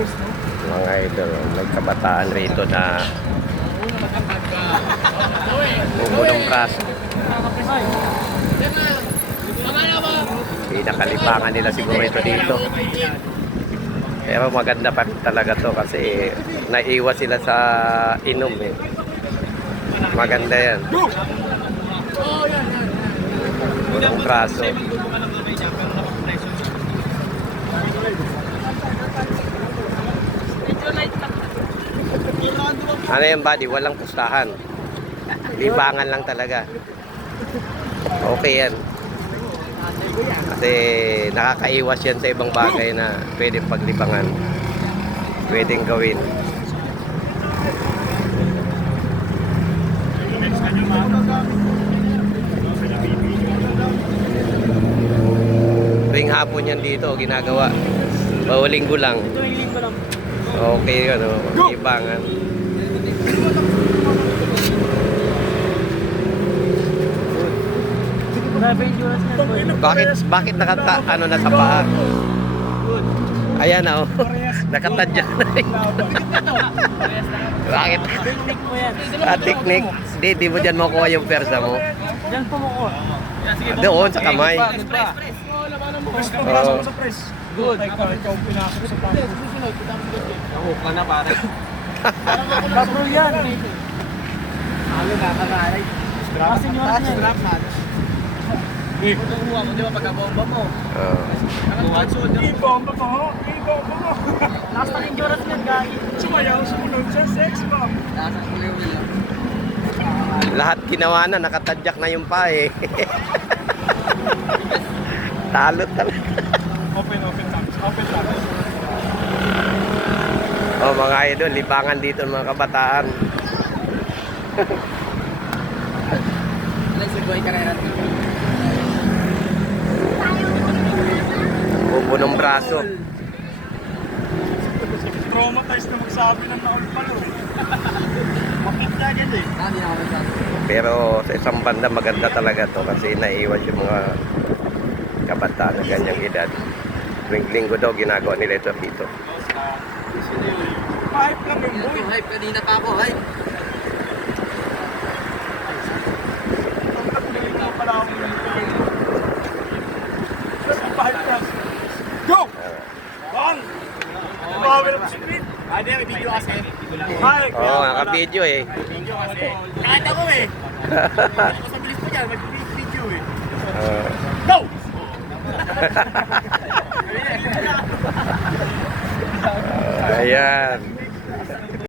Mga idol, may kabataan rito na bubulong braso. Pinakalibangan nila siguro ito dito. Pero maganda pa rin talaga to kasi naiwas sila sa inom eh. Maganda yan. Bulong braso. Ano yung buddy? Walang pustahan. Libangan lang talaga. Okay yan. Kasi nakakaiwas yan sa ibang bagay na pwedeng paglibangan. Pwedeng gawin. Tuwing hapon yan dito, ginagawa. Bawal linggo lang. Okay, ano, libangan. Bakit ano na sa paa? Ayan oh. Nakatadya na. Bakit? Teknik. Di mo dyan makuha yung persa mo. Diyan po makuha. Doon sa kamay. Good. Ikaw pinasok sa pako. Ako ka na pare. Babro yan. Halo na kanaray. Strap na. Kuha mo di ba pagka-bomba mo? I-bomba mo. Last time endurance yan, guys. Sumayaw, sumunod sa sex bomb. Lahat ginawa na, nakatadyak na yung pa eh. Talo talaga. Open taps. Oh mga idol, libangan dito ng mga kabataan. Bubunong braso. Traumatized na magsabi ng naulpalo eh. Makita yan eh. Pero sa isang banda maganda talaga to kasi naiiwan yung mga kabataan na ganyang edad. Tuwing linggo daw ginagawa nila ito dito. Hype lang yung boy. Hype, kanina pa ako, hype. Ang galing na pala ako yung hype lang. Go! Bang! Bawal ang speed. Hindi, may video kasi. Oo, naka-video eh. Video kasi. Kahit ako eh. Ako sa bilis ko dyan, mag-video eh. Go! Ayan.